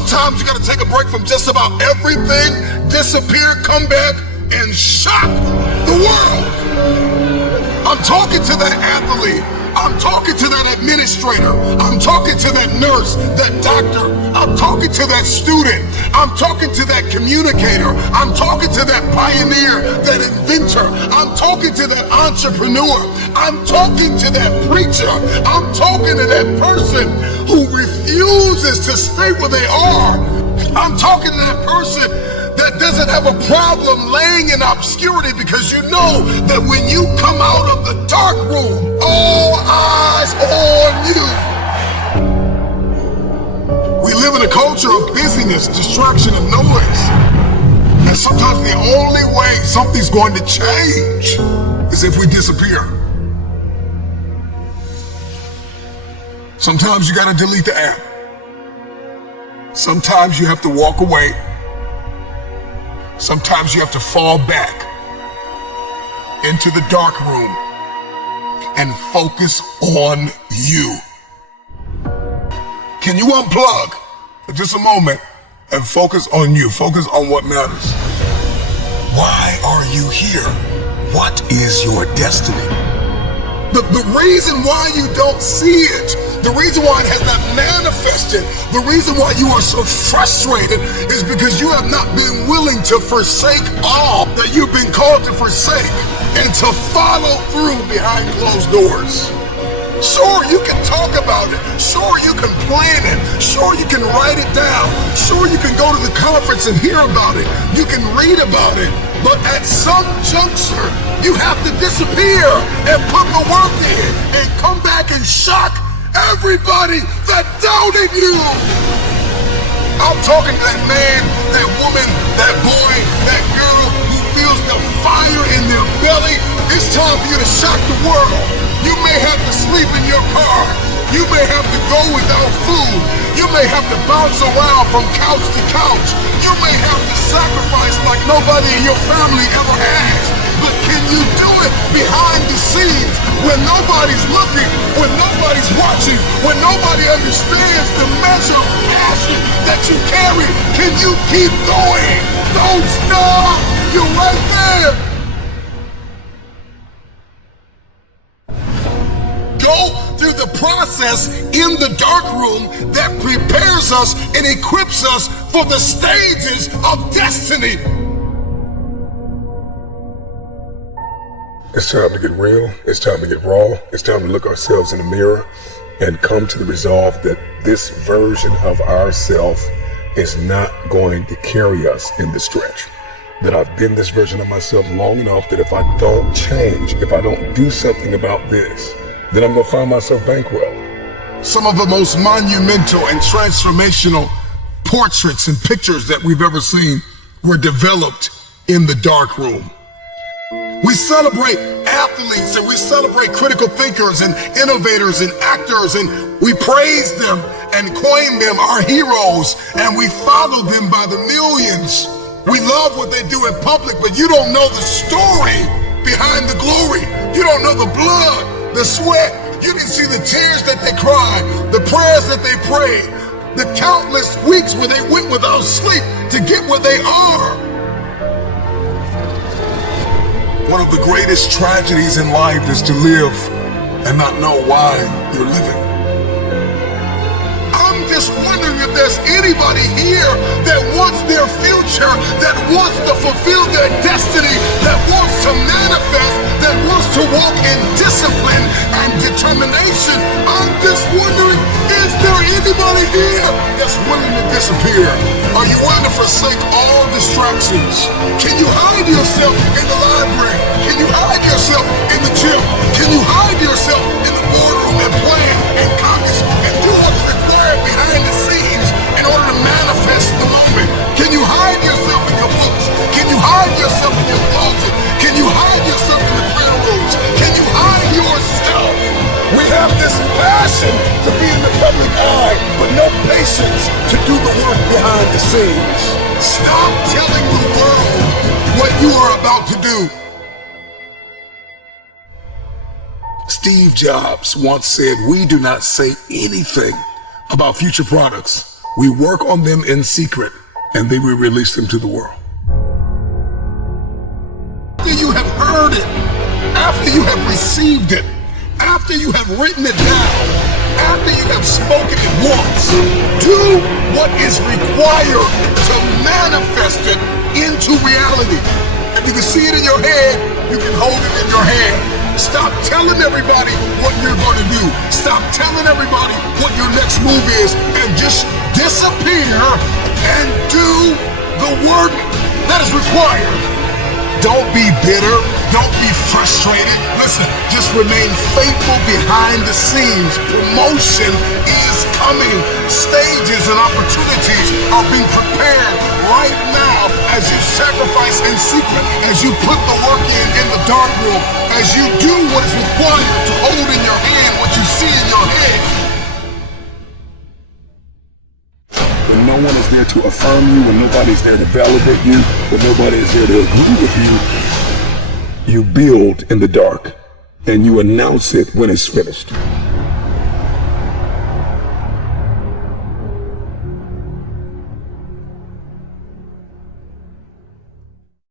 Sometimes you gotta take a break from just about everything, disappear, come back, and shock the world. I'm talking to that athlete. I'm talking to that administrator. I'm talking to that nurse, that doctor. I'm talking to that student. I'm talking to that communicator. I'm talking to that pioneer, that inventor. I'm talking to that entrepreneur. I'm talking to that preacher. I'm talking to that person who refuses to stay where they are. I'm talking to that person that doesn't have a problem laying in obscurity, because you know that when you come out of the dark room, all eyes on you. We live in a culture of busyness, distraction, and noise. And sometimes the only way something's going to change is if we disappear. Sometimes you gotta delete the app. Sometimes you have to walk away. Sometimes you have to fall back into the dark room and focus on you. Can you unplug for just a moment and focus on you? Focus on what matters. Why are you here? What is your destiny? The reason why you don't see it, the reason why it has not manifested, the reason why you are so frustrated is because you have not been willing to forsake all that you've been called to forsake and to follow through behind closed doors. Sure, you can talk about it. Sure, you can plan it. Sure, you can write it down. Sure, you can go to the conference and hear about it. You can read about it. But at some juncture, you have to disappear and put the work in and come back and shock everybody that doubted you. I'm talking to that man, that woman, that boy, that girl who feels the fire in their belly. It's time for you to shock the world. You may have to sleep in your car. You may have to go without food. You may have to bounce around from couch to couch. You may have to sacrifice like nobody in your family ever has. But can you do it behind the scenes when nobody's looking, when nobody's watching, when nobody understands the measure of passion that you carry? Can you keep going? Don't stop. You're right there. Go through the process in the dark room that prepares us and equips us for the stages of destiny. It's time to get real. It's time to get raw. It's time to look ourselves in the mirror and come to the resolve that this version of ourselves is not going to carry us in the stretch. That I've been this version of myself long enough that if I don't change, if I don't do something about this, then I'm gonna find myself bankrupt. Some of the most monumental and transformational portraits and pictures that we've ever seen were developed in the dark room. We celebrate athletes and we celebrate critical thinkers and innovators and actors, and we praise them and coin them our heroes, and we follow them by the millions. We love what they do in public, but you don't know the story behind the glory. You don't know the blood, the sweat. You didn't see the tears that they cried, the prayers that they prayed, the countless weeks where they went without sleep to get where they are. One of the greatest tragedies in life is to live and not know why you're living. I'm just wondering if there's anybody here that wants their future, that wants to fulfill their destiny, that wants to manifest, that wants to walk in discipline and determination. I'm just wondering, is there anybody here that's willing to disappear? Are you willing to forsake all distractions? Can you hide yourself in the library? Can you hide yourself in the gym? Can you hide yourself in the boardroom and plan and caucus and do what's required behind the scenes in order to manifest the moment? Can you hide yourself in your books? Can you hide yourself in your closet? Can you hide yourself in the prayer rooms? Can you hide yourself? We have this passion to be in the public eye, but no patience to do the work behind the scenes. Stop telling the world what you are about to do. Steve Jobs once said, "We do not say anything about future products We work on them in secret, and then we release them to the world. After you have heard it, after you have received it, after you have written it down, after you have spoken it once, do what is required to manifest it into reality. If you can see it in your head, you can hold it in your hand. Stop telling everybody what you're going to do. Stop telling everybody what your next move is, and just disappear and do the work that is required. Don't be bitter. Don't be frustrated. Listen, just remain faithful behind the scenes. Promotion is coming. Stages and opportunities are being prepared right now as you sacrifice in secret, as you put the work in the dark room, as you do what is required to hold in your hand what you see in your head. When no one is there to affirm you, when nobody's there to validate you, when nobody is there to agree with you, you build in the dark and you announce it when it's finished.